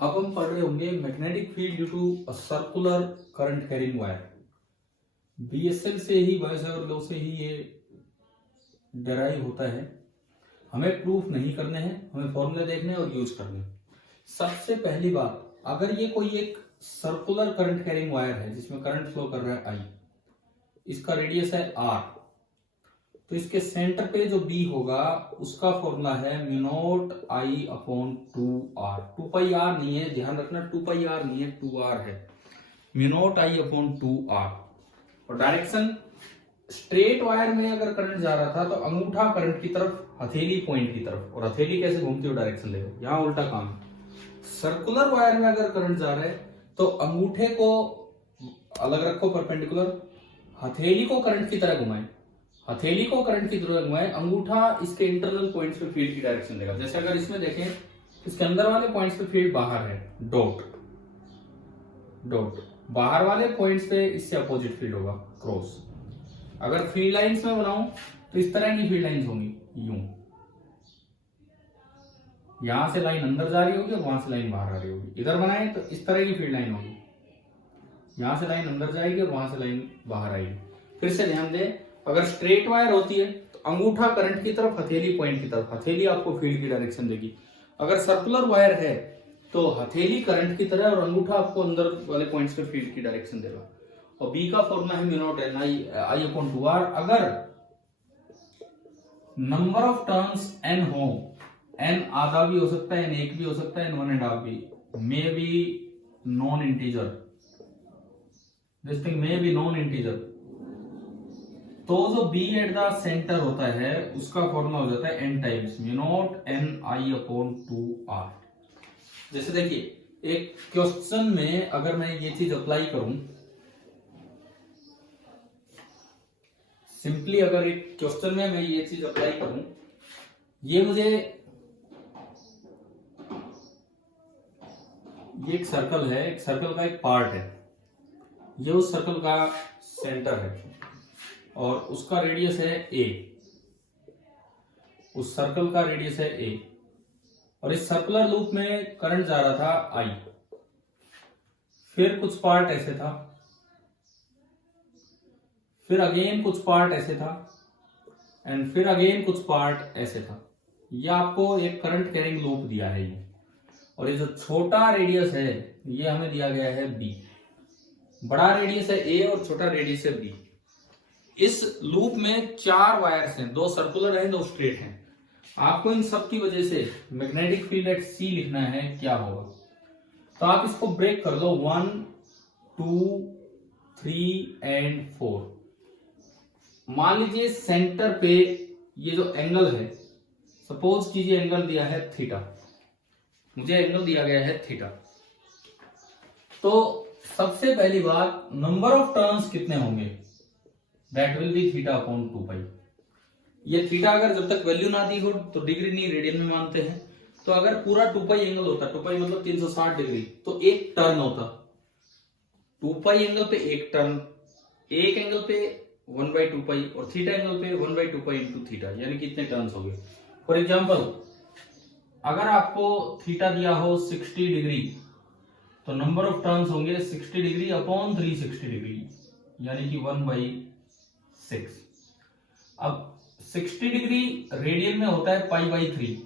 अब हम पढ़ रहे होंगे magnetic field due to circular current carrying wire. BSL से ही, बायोसावर्ट लॉ से ही ये डेराइव होता है। हमें प्रूफ नहीं करने हैं, हमें फॉर्मूले देखने और यूज करने। सबसे पहली बात, अगर ये कोई एक सर्कुलर करंट कैरिंग वायर है जिसमें करंट फ्लो कर रहा है आई, इसका रेडियस है आर, तो इसके सेंटर पे जो बी होगा उसका फॉर्मूला है mu not I upon 2r। 2πr नहीं है, ध्यान रखना, 2πr नहीं है, 2r है। Mu not I upon 2r। और डायरेक्शन स्ट्रेट वायर में अगर करंट जा रहा था तो अंगूठा करंट की तरफ, हथेली पॉइंट की तरफ। और हथेली कैसे घूमती हो डायरेक्शन लेकर, यहां उल्टा काम है। सर्कुलर वायर में अगर करंट जा रहा है तो अंगूठे को अलग रखो परपेंडिकुलर, हथेली को करंट की तरह घुमाएं, हथेली को करंट की तरह घुमाएं, अंगूठा इसके इंटरनल पॉइंट्स पे फील्ड की डायरेक्शन देगा। जैसे अगर इसमें देखें, इसके अंदर वाले पॉइंट्स पे फील्ड बाहर है, डॉट डॉट, बाहर वाले पॉइंट्स पे इससे अपोजिट फील्ड होगा, क्रॉस। अगर फील्ड लाइंस में बनाऊं तो इस तरह की फील्ड लाइंस होंगी, यूं, यहां से लाइन अंदर जा रही होगी और वहां से लाइन बाहर आ रही होगी। इधर बनाए तो इस तरह की फील्ड लाइन होगी, यहां से लाइन अंदर जाएगी और वहां से लाइन बाहर आएगी। फिर से ध्यान दें, अगर स्ट्रेट वायर होती है तो अंगूठा करंट की तरफ, हथेली पॉइंट की तरफ, हथेली आपको फील्ड की डायरेक्शन देगी। अगर सर्कुलर वायर है तो हथेली करंट की तरह और अंगूठा आपको अंदर वाले पॉइंट्स पे फील्ड की डायरेक्शन देगा। और बी का फॉर्मूला है mu not an I upon 2r। अगर नंबर ऑफ टर्न्स n हो, n आधा भी हो सकता है, n एक भी हो सकता है, n 1.5 भी, may be non integer, this thing may be non integer, तो जो b एट द सेंटर होता है उसका फॉर्मूला हो जाता है n times mu naught n आई अपॉन 2r। जैसे देखिए, एक क्वेश्चन में अगर मैं ये चीज अप्लाई करूं, सिंपली अगर एक क्वेश्चन में मैं ये चीज अप्लाई करूं, ये मुझे, ये एक सर्कल है, एक सर्कल का एक पार्ट है, ये उस सर्कल का सेंटर है और उसका रेडियस है a, उस सर्कल का रेडियस है a, और इस सर्कुलर लूप में करंट जा रहा था I। फिर कुछ पार्ट ऐसे था, फिर अगेन कुछ पार्ट ऐसे था, एंड फिर अगेन कुछ पार्ट ऐसे था। ये आपको एक करंट कैरिंग लूप दिया है ये, और ये जो छोटा रेडियस है ये हमें दिया गया है b। बड़ा रेडियस है a और छोटा रेडियस है b। इस लूप में 4 वायर्स हैं, 2 सर्कुलर हैं, 2 स्ट्रेट हैं। आपको इन सब की वजह से मैग्नेटिक फील्ड एट C लिखना है, क्या होगा। तो आप इसको ब्रेक कर लो, 1 2 3 एंड 4। मान लीजिए सेंटर पे ये जो एंगल है, सपोज कीजिए एंगल दिया है थीटा, मुझे एंगल दिया गया है थीटा। तो सबसे पहली बात, नंबर ऑफ टर्न्स कितने होंगे, that will be theta upon 2π। ये थीटा अगर जब तक वैल्यू ना दी हो तो डिग्री नहीं, रेडियन में मानते हैं। तो अगर पूरा 2π एंगल होता, 2π मतलब 360 डिग्री, तो एक टर्न होता, 2π एंगल पे एक टर्न, एक एंगल पे 1/2π और थीटा एंगल पे 1/2π इंटू थीटा, यानी कितने टर्न्स हो गए। फॉर एग्जाम्पल, अगर आपको थीटा दिया हो 60 डिग्री, तो नंबर ऑफ टर्न्स होंगे 60 डिग्री अपॉन 360 डिग्री, यानी कि 1/6। अब 60 डिग्री रेडियन में होता है π/3,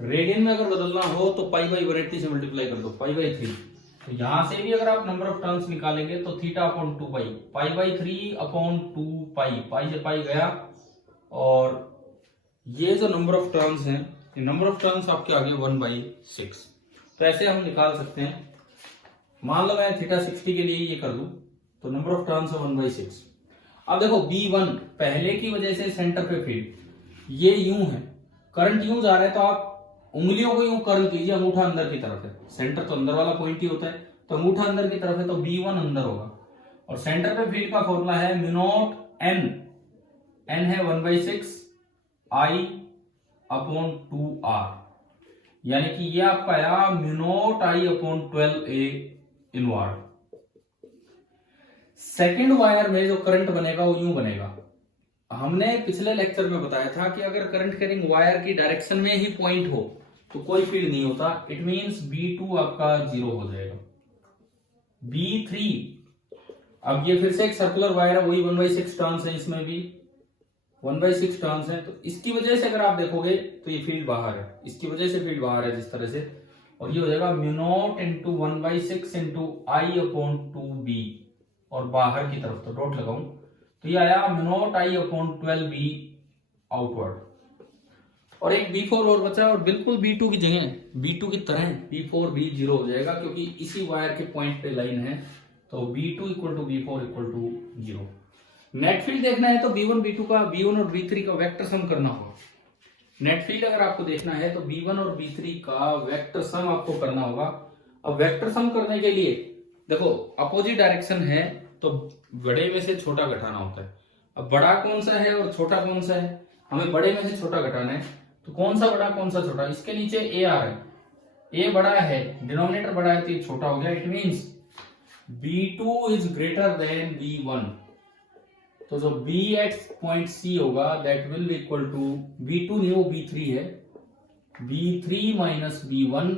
रेडियन में अगर बदलना हो तो π/180 से मल्टीप्लाई कर दो, π/3। तो यहां से भी अगर आप नंबर ऑफ टर्न्स निकालेंगे तो थीटा अपॉन 2π, π/3 अपॉन 2π, पाई से पाई गया, और ये जो नंबर ऑफ टर्न्स हैं, ये नंबर ऑफ टर्न्स आपके आगे 1/6। तो ऐसे हम निकाल सकते हैं। मान लो मैं थीटा 60 के लिए ये कर लूं, तो नंबर ऑफ टर्न्स है 1/6। अब देखो B1 पहले की वजह से सेंटर पे फील्ड, ये यूं है, करंट यूं जा रहा है, तो आप उंगलियों को यूं कर्ल कीजिए, अंगूठा अंदर की तरफ है, सेंटर तो अंदर वाला पॉइंट ही होता है, तो अंगूठा अंदर की तरफ है, तो B1 अंदर होगा। और सेंटर पे फील्ड का फॉर्मूला है म्यू नॉट n है 1/6 I अपॉन 2r, यानी कि ये आपका आया mu not I upon 12a inward. Second wire में जो करंट बनेगा वो यूं बनेगा। हमने पिछले लेक्चर में बताया था कि अगर करंट कैरिंग वायर की डायरेक्शन में ही पॉइंट हो तो कोई फील्ड नहीं होता। इट मीन्स B2 आपका 0 हो जाएगा। B3, अब ये फिर से एक सर्कुलर वायर है, वही 1/6 टर्न्स है, इसमें भी 1/6 टर्न्स है, तो इसकी वजह से अगर आप देखोगे तो ये फील्ड बाहर है, इसकी वजह से फील्ड बाहर है जिस तरह से, और ये हो जाएगा μ0 इंटू 1/6 इंटू I/2B, और बाहर की तरफ तो डॉट लगाऊं तो ये आया μ0 I/12B आउटवर्ड। और एक B4 और बचा, और बिल्कुल B2 की जगह, B2 की तरह B4 भी 0 हो जाएगा, क्योंकि इसी वायर के पॉइंट पे लाइन है, तो B2 equal to B4 equal to 0। Net field देखना है तो B1 B2 का, B1 और B3 का वेक्टर सम करना होगा। नेट फील्ड अगर आपको देखना है तो B1 और B3 का वेक्टर सम आपको करना होगा। अब वेक्टर सम करने के लिए देखो, अपोजिट डायरेक्शन है तो बड़े में से छोटा घटाना होता है। अब बड़ा कौन सा है और छोटा कौन सा है, हमें बड़े में से छोटा घटाना है, तो कौन सा बड़ा कौन सा छोटा, इसके नीचे ए आ रहा है, ए बड़ा है, डिनोमिनेटर बड़ा है तो ये छोटा हो गया। It means B2 is greater than B1, तो जो B एट पॉइंट C होगा that will be equal to B2 नहीं, वो B3 है, B3 माइनस B1,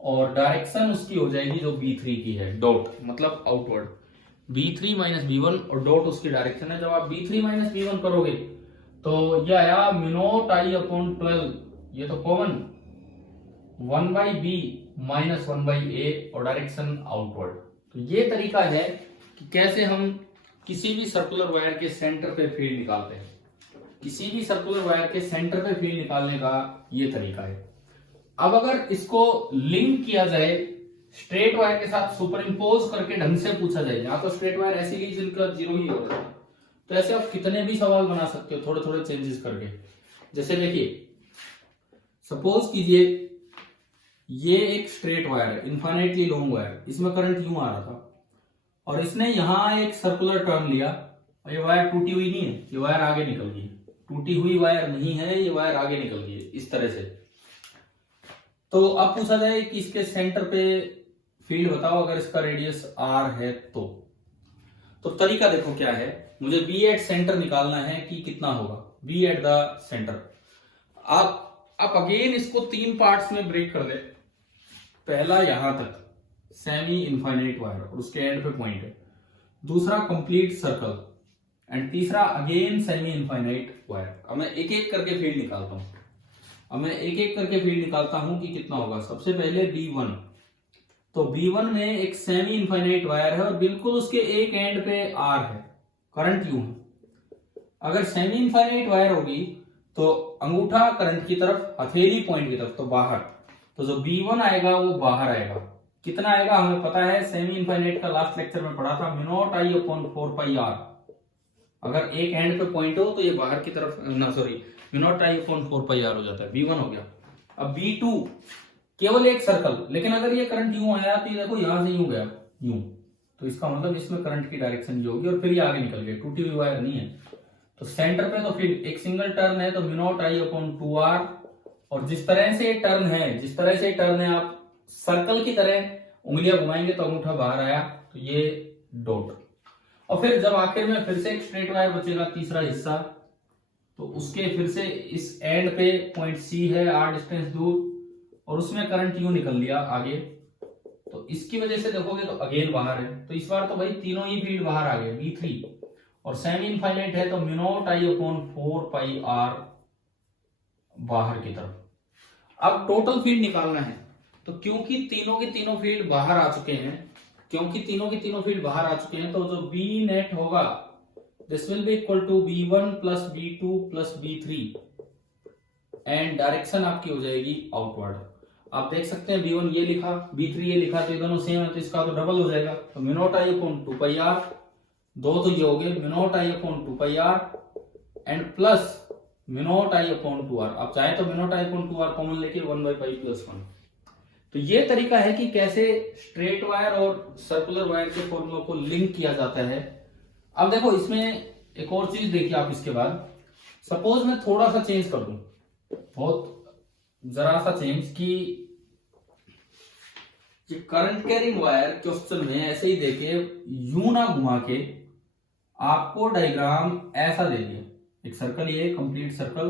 और डायरेक्शन उसकी हो जाएगी जो B3 की है, डॉट मतलब आउटवर्ड, B3 माइनस B1 और डॉट उसकी डायरेक्शन है। जब आप B3 माइनस B1 करोगे तो ये आया μ0 I/12, ये तो कॉमन 1/B माइनस 1/A और डायरेक्शन आउटवर्ड। तो ये तरीका है कि कैसे हम किसी भी सर्कुलर वायर के सेंटर पे फील्ड निकालते हैं। किसी भी सर्कुलर वायर के सेंटर पे फील्ड निकालने का ये तरीका है। अब अगर इसको लिंक किया जाए स्ट्रेट वायर के साथ, सुपर इम्पोज करके ढंग से पूछा जाए, या तो स्ट्रेट वायर ऐसी ली जिनका 0 ही हो रहा है, तो ऐसे आप कितने भी सवाल बना सकते हो थोड़े थोड़े चेंजेस करके। जैसे देखिए, सपोज कीजिए ये एक स्ट्रेट वायर है, इनफाइनाइटली लॉन्ग वायर, इसमें करंट यूं आ रहा था, और इसने यहां एक सर्कुलर टर्न लिया, और ये वायर टूटी हुई नहीं है, ये वायर आगे निकल गई, टूटी हुई वायर नहीं है, ये वायर आगे निकल गई इस तरह से। तो अब पूछा जाए कि इसके सेंटर पे फील्ड बताओ अगर इसका रेडियस R है तो तरीका देखो क्या है, मुझे B एट सेंटर निकालना है कि कितना होगा, B एट द सेंटर। आप अगेन इसको 3 पार्ट्स में ब्रेक कर ले। पहला यहां तक सेमी इनफाइनाइट वायर और उसके एंड पे पॉइंट है, दूसरा कंप्लीट सर्कल, एंड तीसरा अगेन सेमी इनफाइनाइट वायर। अब मैं एक एक करके फील्ड निकालता हूं कि कितना होगा। सबसे पहले B1, तो B1 में एक सेमी इनफाइनाइट वायर है और बिल्कुल उसके एक एंड पे R है, करंट यूं है। अगर सेमी इनफाइनाइट वायर होगी तो अंगूठा करंट की तरफ, हथेली पॉइंट की तरफ, तो बाहर, तो जो B1 आएगा वो बाहर आएगा। कितना आएगा हमें पता है, सेमी इनफाइनाइट का लास्ट लेक्चर में पढ़ा था, μ0 I/4πr। अगर एक एंड पे पॉइंट हो तो ये बाहर की तरफ, ना सॉरी, μ0 I/4πr हो जाता है। B1 हो गया। अब B2 केवल एक सर्कल, लेकिन अगर ये करंट यूं आया तो ये देखो यहां से यूं गया यूं, तो इसका मतलब इसमें करंट की डायरेक्शन ये होगी, और फिर ये आगे निकल गया, टूटी हुई वायर नहीं है। तो सेंटर पे तो फिर एक सिंगल टर्न है, तो μ0 I/2R, और जिस तरह से टर्न है आप सर्कल की तरह उंगलियां घुमाएंगे तो अंगूठा बाहर आया, तो ये डॉट। और फिर जब आखिर में फिर से एक स्ट्रेट वायर बचेगा, तीसरा हिस्सा, तो उसके फिर से इस एंड पे पॉइंट C है, R डिस्टेंस दूर, और उसमें करंट यूं निकल लिया आगे, तो इसकी वजह से देखोगे तो अगेन बाहर है। तो इस बार तो भाई तीनों ही फील्ड बाहर आ गए, B3, और सेमी इनफाइनाइट है तो μ0 I/4πr बाहर की तरफ। अब टोटल फील्ड निकालना है, तो क्योंकि तीनों की तीनों फील्ड बाहर आ चुके हैं, तो जो B नेट होगा this will be equal to B1 plus B2 plus B3, and direction आपकी हो जाएगी आउटवर्ड। आप देख सकते हैं B1 ये लिखा, B3 ये लिखा, तो ये दोनों सेम है, तो इसका तो डबल हो जाएगा, तो μ0 I/2πr, दो तो ये हो गए μ0 I/2πr एंड प्लस μ0 I/2r। आप चाहे तो μ0 I/2r कॉमन लेके 1/π+1। तो ये तरीका है कि कैसे स्ट्रेट वायर और सर्कुलर वायर के फॉर्मूलों को लिंक किया जाता है। अब देखो इसमें एक और चीज देखिए आप इसके बाद, सपोज मैं थोड़ा सा चेंज कर दूं, बहुत जरा सा चेंज, कि करंट कैरिंग वायर क्वेश्चन में ऐसे ही देके यूं ना घुमा के आपको डायग्राम ऐसा दे दिया, एक सर्कल, ये कंप्लीट सर्कल,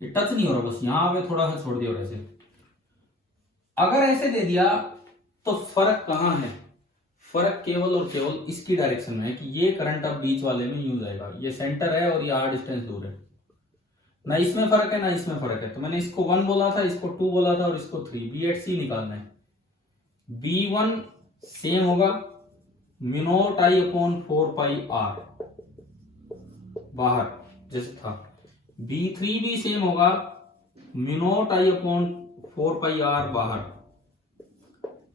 ये टच नहीं हो रहा, बस यहां पे थोड़ा सा छोड़ दिया वैसे, अगर ऐसे दे दिया तो फर्क कहां है, फर्क केवल और केवल इसकी डायरेक्शन में है कि ये करंट अब बीच वाले में यूं जाएगा, ये सेंटर है और ये आर डिस्टेंस दूर है, ना इसमें फर्क है ना इसमें फर्क है। तो मैंने इसको 1 बोला था, इसको 2 बोला था और इसको 3, बी एट सी निकालना है। B1 सेम होगा mu not I upon 4 pi r बाहर जैसे था, B3 भी सेम होगा mu not I upon 4 pi r बाहर,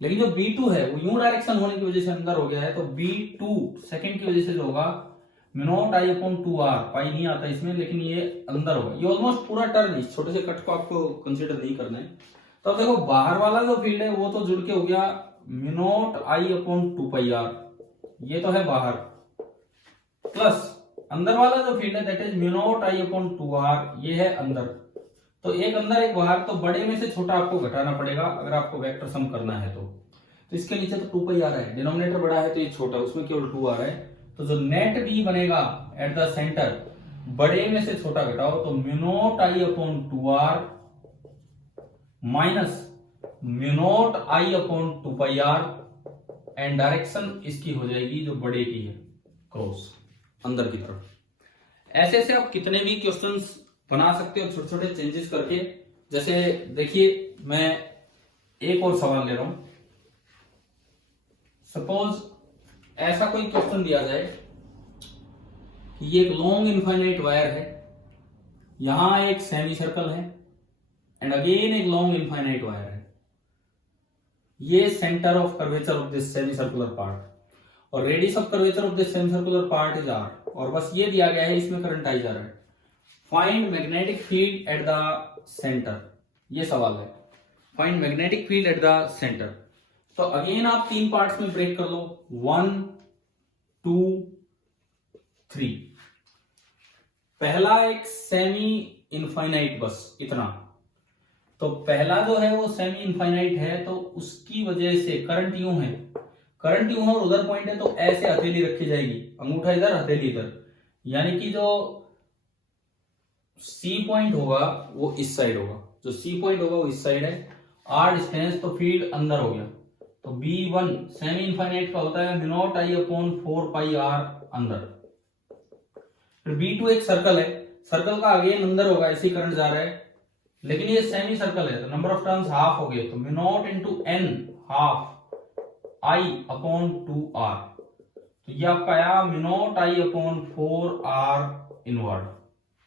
लेकिन जो B2 है वो यूं डायरेक्शन होने की वजह से अंदर हो गया है, तो B2 सेकंड की वजह से जो होगा mu not I upon 2 R, pi नहीं आता इसमें लेकिन ये अंदर होगा, ये ऑलमोस्ट पूरा टर्न, इस छोटे से कट को आपको कंसीडर नहीं करना है। तो अब देखो बाहर वाला जो फील्ड है वो तो जुड़ के हो गया mu not I upon 2 pi r, ये तो है बाहर, प्लस अंदर वाला जो फील्ड है that is mu not I upon 2 r, ये है अंदर। तो एक अंदर एक बाहर, तो बड़े में से छोटा आपको घटाना पड़ेगा अगर आपको वेक्टर सम करना है तो इसके नीचे तो 2 पाई आ रहा है, डिनोमिनेटर बड़ा है तो ये छोटा, उसमें केवल 2 आ रहा है। तो जो नेट बी बनेगा एट द सेंटर, बड़े में से छोटा घटाओ तो mu not I upon 2 r minus mu not I upon 2 pi r, and direction इसकी हो जाएगी जो बड़े की है क्रॉस अंदर की तरफ। ऐसे ऐसे आप कितने भी क्वेश्चंस बना सकते हो छोटे छोटे चेंजेस करके। जैसे देखिए मैं एक और सवाल ले रहा हूं, सपोज ऐसा कोई क्वेश्चन दिया जाए कि ये एक लॉन्ग इनफाइनाइट वायर है, यहां एक सेमी सर्कल है एंड अगेन एक लॉन्ग इनफाइनाइट वायर है, ये centre of curvature of this semi circular part और radius of curvature of this semi circular part is R, और बस ये दिया गया है इसमें करंट आई जा रहा है। Find magnetic field at the centre, ये सवाल है, find magnetic field at the centre. तो अगेन आप 3 पार्ट्स में ब्रेक कर लो, 1 2 3। पहला एक सेमी इनफाइनाइट, बस इतना, तो पहला जो है वो सेमी इनफाइनाइट है तो उसकी वजह से करंट यूं है, करंट यूं है और उधर पॉइंट है तो ऐसे हथेली रखी जाएगी, अंगूठा इधर हथेली इधर, यानी कि जो सी पॉइंट होगा वो इस साइड होगा, जो सी पॉइंट होगा वो इस साइड है, आर डिस्टेंस तो फील्ड अंदर हो गया। तो B1 सेमी इनफाइनाइट का होता है mu not I upon 4 pi r अंदर। फिर B2 एक सर्कल है, सर्कल का अगेन अंदर होगा, इसी करंट जा रहा है, लेकिन ये सेमी सर्कल है तो नंबर ऑफ टर्न्स हाफ हो गए, तो mu naught into n half I upon 2 r, तो ये आपका आया mu not I upon 4 r inward,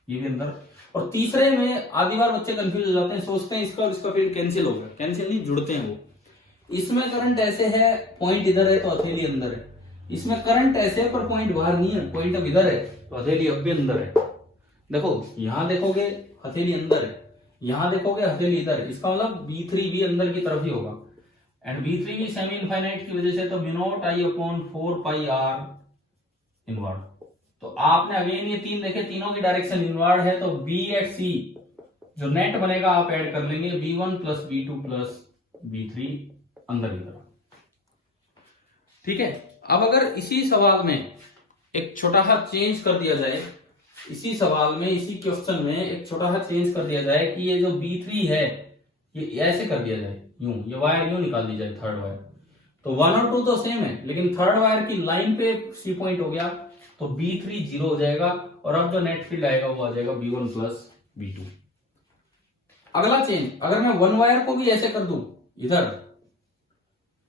ये भी अंदर। और तीसरे में आधी बार बच्चे कंफ्यूज हो जाते हैं, सोचते हैं इसका इसका फील्ड कैंसिल हो गया, कैंसिल नहीं, जुड़ते हैं वो। इसमें करंट ऐसे है, पॉइंट इधर है तो हथेली अंदर है, इसमें करंट ऐसे है पर पॉइंट बाहर नहीं है, पॉइंट अब इधर है तो हथेली अब भी अंदर है। देखो यहां देखोगे हथेली अंदर है, यहां देखोगे हथेली इधर है, इसका मतलब B3 भी अंदर की तरफ ही होगा, एंड B3 भी सेमी इनफाइनाइट की वजह से तो mu not I upon 4 pi r inward. तो आपने अगेन ये 3 देखे, तीनों की डायरेक्शन इनवर्ड है, तो B एट C जो नेट बनेगा आप ऐड कर लेंगे, B1 plus B2 plus B3 अंदर की तरफ। ठीक है, अब अगर इसी सवाल में एक छोटा सा चेंज कर दिया जाए, इसी सवाल में इसी क्वेश्चन में एक छोटा सा चेंज कर दिया जाए कि ये जो B3 है ये ऐसे कर दिया जाए, यूं ये वायर यूं निकाल दी जाए, थर्ड वायर, तो 1 और 2 तो सेम है, लेकिन थर्ड वायर की लाइन पे सी पॉइंट हो गया तो B3 0 हो जाएगा, और अब जो नेट फील्ड आएगा वो आ जाएगा B1 प्लस B2। अगला चेंज, अगर मैं 1 वायर को भी ऐसे कर दूं इधर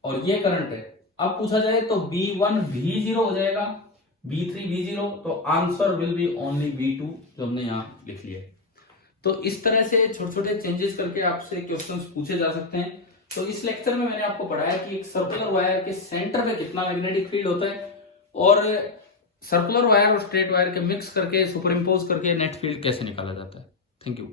और ये करंट है, अब पूछा जाए तो B1 भी 0 हो जाएगा, B3 भी 0, तो answer will be only B2 जो हमने यहां लिख लिया। तो इस तरह से छोटे छोटे चेंजेस करके आपसे क्वेश्चंस पूछे जा सकते हैं। तो इस लेक्चर में मैंने आपको पढ़ाया कि एक सर्कुलर वायर के सेंटर पे कितना मैग्नेटिक फील्ड होता है, और सर्कुलर वायर और स्ट्रेट वायर के मिक्स करके सुपर इम्पोज करके नेट फील्ड कैसे निकाला जाता है। Thank you.